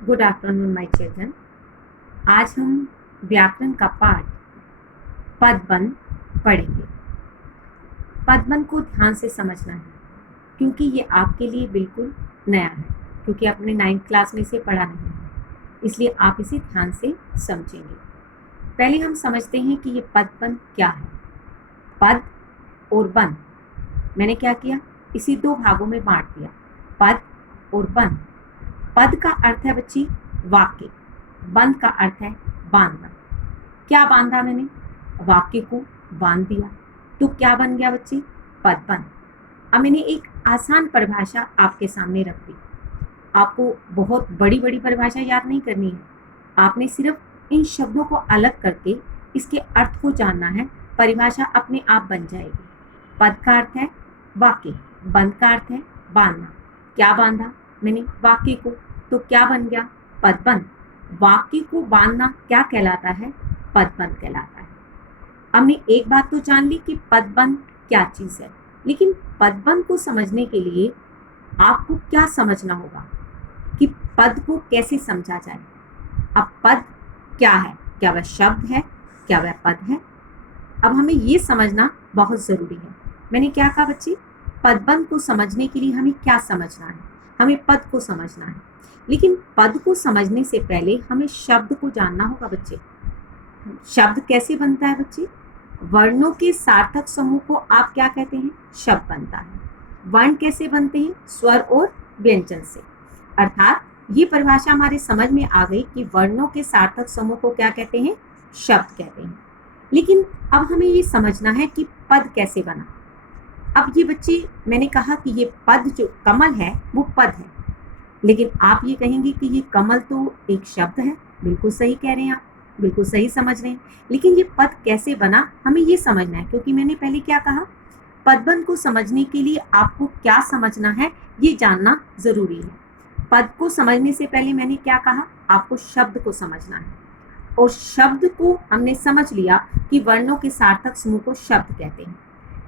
Good afternoon my children. आज हम व्याकरण का पाठ पदबंध पढ़ेंगे। पदबंध को ध्यान से समझना है क्योंकि ये आपके लिए बिल्कुल नया है, क्योंकि आपने 9th क्लास में इसे पढ़ा नहीं है, इसलिए आप इसे ध्यान से समझेंगे। पहले हम समझते हैं कि ये पदबंध क्या है। पद और बंध, मैंने क्या किया, इसी दो भागों में बांट दिया, पद और बंध। पद का अर्थ है बच्ची वाक्य, बंध का अर्थ है बांधना। क्या बांधा मैंने, वाक्य को बांध दिया, तो क्या बन गया बच्ची, पदबंध। अब मैंने एक आसान परिभाषा आपके सामने रख दी। आपको बहुत बड़ी बड़ी परिभाषा याद नहीं करनी है, आपने सिर्फ इन शब्दों को अलग करके इसके अर्थ को जानना है। परिभाषा अपने आप बन जाएगी। पद का अर्थ है वाक्य, बंध का अर्थ है बांधना। क्या बांधा मैंने, वाक्य को, तो क्या बन गया, पदबंध। वाक्य को बांधना क्या कहलाता है, पदबंध कहलाता है। हमने एक बात तो जान ली कि पदबंध क्या चीज है, लेकिन पदबंध को समझने के लिए आपको क्या समझना होगा कि पद को कैसे समझा जाए। अब पद क्या है, क्या वह शब्द है, क्या वह पद है। अब हमें ये समझना बहुत जरूरी है। मैंने क्या कहा बच्ची, पदबंध को समझने के लिए हमें क्या समझना है, हमें पद को समझना है। लेकिन पद को समझने से पहले हमें शब्द को जानना होगा बच्चे। शब्द कैसे बनता है बच्चे, वर्णों के सार्थक समूह को आप क्या कहते हैं, शब्द बनता है। वर्ण कैसे बनते हैं, स्वर और व्यंजन से। अर्थात ये परिभाषा हमारे समझ में आ गई कि वर्णों के सार्थक समूह को क्या कहते हैं, शब्द कहते हैं। लेकिन अब हमें ये समझना है कि पद कैसे बना। अब ये बच्चे, मैंने कहा कि ये पद जो कमल है वो पद है, लेकिन आप ये कहेंगे कि ये कमल तो एक शब्द है। बिल्कुल सही कह रहे हैं आप, बिल्कुल सही समझ रहे हैं। लेकिन ये पद कैसे बना हमें ये समझना है, क्योंकि मैंने पहले क्या कहा, पदबंध को समझने के लिए आपको क्या समझना है ये जानना जरूरी है। पद को समझने से पहले मैंने क्या कहा, आपको शब्द को समझना है। और शब्द को हमने समझ लिया कि वर्णों के सार्थक समूह को शब्द कहते हैं।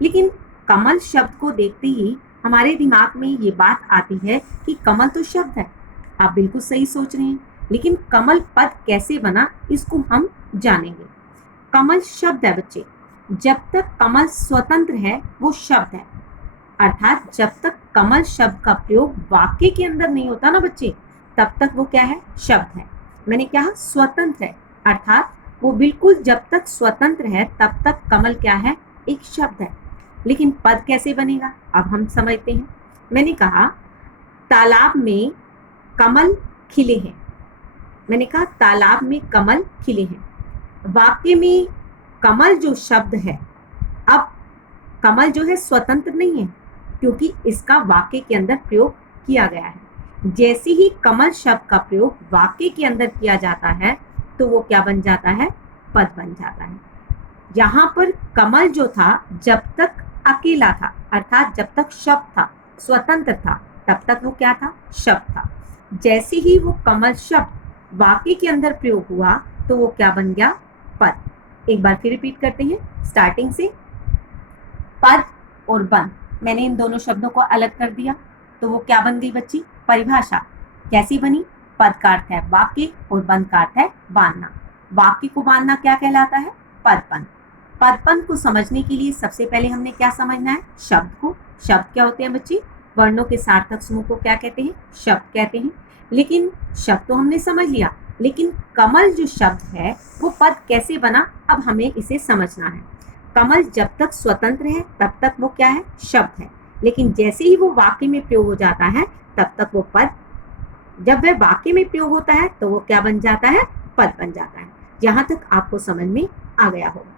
लेकिन कमल शब्द को देखते ही हमारे दिमाग में ये बात आती है कि कमल तो शब्द है। आप बिल्कुल सही सोच रहे हैं, लेकिन कमल पद कैसे बना इसको हम जानेंगे। कमल शब्द है बच्चे, जब तक कमल स्वतंत्र है वो शब्द है। अर्थात जब तक कमल शब्द का प्रयोग वाक्य के अंदर नहीं होता ना बच्चे, तब तक वो क्या है, शब्द है। मैंने क्या है, स्वतंत्र है। अर्थात वो बिल्कुल जब तक स्वतंत्र है तब तक कमल क्या है, एक शब्द है। लेकिन पद कैसे बनेगा, अब हम समझते हैं। मैंने कहा तालाब में कमल खिले हैं, मैंने कहा तालाब में कमल खिले हैं। वाक्य में कमल जो शब्द है, अब कमल जो है स्वतंत्र नहीं है, क्योंकि इसका वाक्य के अंदर प्रयोग किया गया है। जैसे ही कमल शब्द का प्रयोग वाक्य के अंदर किया जाता है तो वो क्या बन जाता है, पद बन जाता है। यहाँ पर कमल जो था जब तक अकेला था, अर्थात जब तक शब्द था, स्वतंत्र था, तब तक वो क्या था, शब्द था। जैसे ही वो कमल शब्द वाक्य के अंदर प्रयोग हुआ तो वो क्या बन गया, पद। एक बार फिर रिपीट करते हैं स्टार्टिंग से। पद और बंध, मैंने इन दोनों शब्दों को अलग कर दिया तो वो क्या बन गई बच्ची, परिभाषा। कैसी बनी, पद का अर्थ है वाक्य और बंध का अर्थ है बांधना। वाक्य को बांधना क्या कहलाता है, पदबंध। पदबंध को समझने के लिए सबसे पहले हमने क्या समझना है, शब्द को। शब्द क्या होते हैं बच्ची, वर्णों के सार्थक समूह को क्या कहते हैं, शब्द कहते हैं। लेकिन शब्द तो हमने समझ लिया, लेकिन कमल जो शब्द है वो पद कैसे बना, अब हमें इसे समझना है। कमल जब तक स्वतंत्र है तब तक वो क्या है, शब्द है। लेकिन जैसे ही वो वाक्य में प्रयोग हो जाता है तब तक वो पद, जब वह वाक्य में प्रयोग होता है तो वो क्या बन जाता है, पद बन जाता है। यहाँ तक आपको समझ में आ गया होगा।